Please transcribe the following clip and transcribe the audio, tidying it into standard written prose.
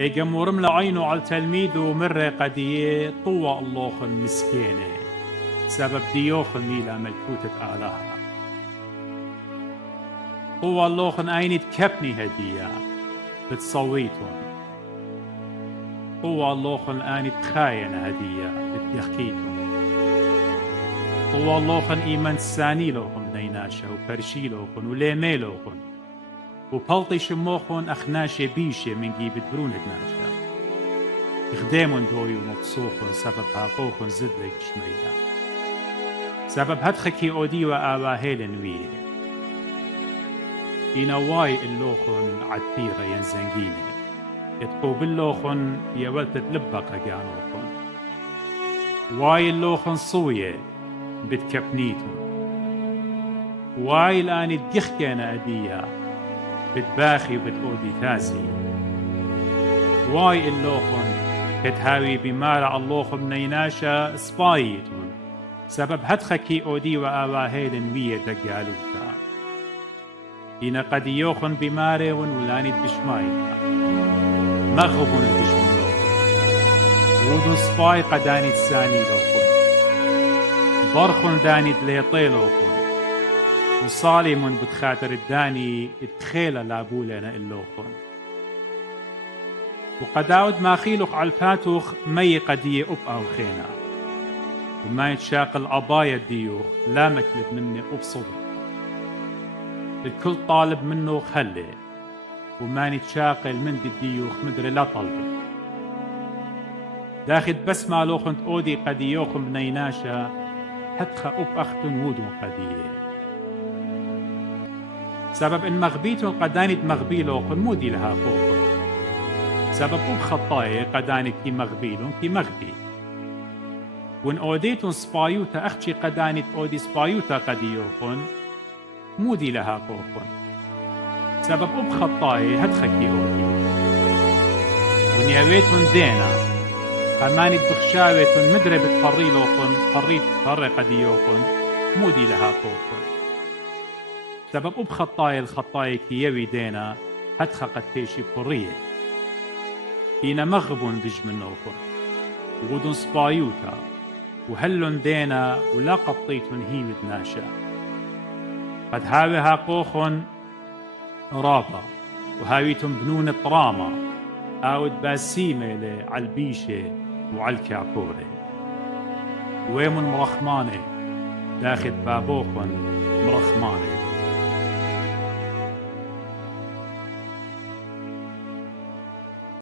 ايجا مورم لعينه على تلميذه مرة قديه طوى اللوخن مسكينة سبب ديوخن ميلا ملكوتة آلها طوى اللوخن أين تكبني هدية بتصويتون طوى اللوخن أين تخاين هدية بتيخكيتون طوى اللوخن إيمان ساني لوخن بنيناشا وبرشي لوخن وليمي لوخن وبلطي شموخن أخناشة بيشة من جيب برون دناشا خدامن دوي ومبسوخن سبب هاقوخن زدلك شميدا سبب هدخكي أودي وآواهيلن ويه إينا واي اللوخن عتيرة ينزنجيني اتقو باللوخن يولتت لبقى جانوخن واي اللوخن صوية بتكبنيتون واي الآن تجخكينا أدية بتباخي وبتقودي تازي واي اللوخن بتهاوي بمارع اللوخن منيناشا سبايتون سبب هدخكي أودي وآواهيلن ويه دقالوتا إنا قد يوخن بماري ولاني بشمايتا مغبون بشمون لوخن ودو سباي قداني تساني لوخن برخن داني دليطي لوخن وصالي من بتخاطر الداني اتخيلة لابولنا اللوخن وقداود ما خيلق على الفاتوخ مي قدية أبقى وخينا وما يتشاقل عباية ديوخ لا مكلب مني أبصدق الكل طالب منه خلي وما نتشاقل من الديوخ مدري لا طلبه داخل بس ما لوخن تقودي قديوخن بنيناشا هتخا أب أختن ودون قديه سبب إن مغبيتون قدانت مغبي لوخن مودي لها فوقن سبب أب خطايا قدانت كي مغبيلون كي مغبي وإن أوديتون سبايوتا أختشي قدانت أودي سبايوتا قديوخن مودي لها قوخن سبب أب خطاي هدخكي أودي ونياويتون دينا قمانت بخشاويتون مدري بتقري لوخن قريت قري قديوخن مودي لها قوخن سبب أب خطاي الخطاي كيوي دينا هدخ قتيشي قرية إينا مغبون دج منوخن وغدون سبايوتا وهلون دينا ولا قطيتون هي مدناشا قد هاويها قوخن رابا وهاويتم بنون طراما آود باسيمة عالبيشة وعالكعكورة ويمن مرخمانة داخل بابوخن مرخمانة